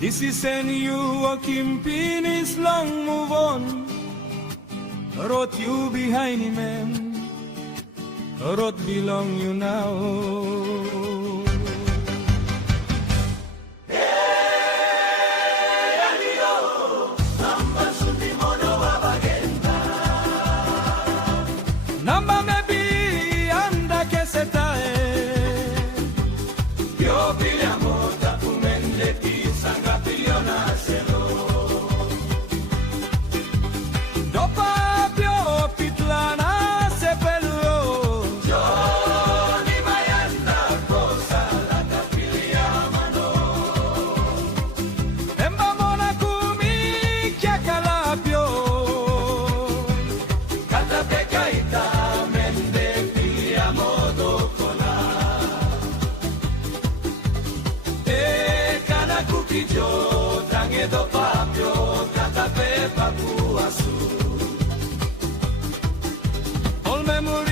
This is and you walking penis long move on. Wrote you behind him and wrote belong you now. Namba maybe anda che se Io pigliamo da fumende ti sanga pigliona selo. Dopo più pitlana se pello. Giorni mai anda cosa la capigliamano. Emba mona kumi chia calapio. Cata pecaita mende pigliamo docola. Kukijo tange do papio kata pe papu asu. All memory